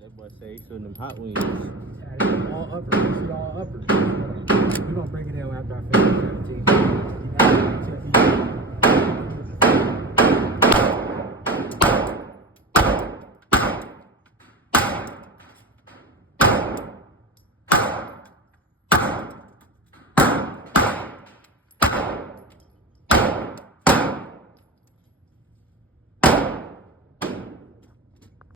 That boy say he showing them hot wings. All uppers. You see all uppers. We're gonna break it down after I finish 17. You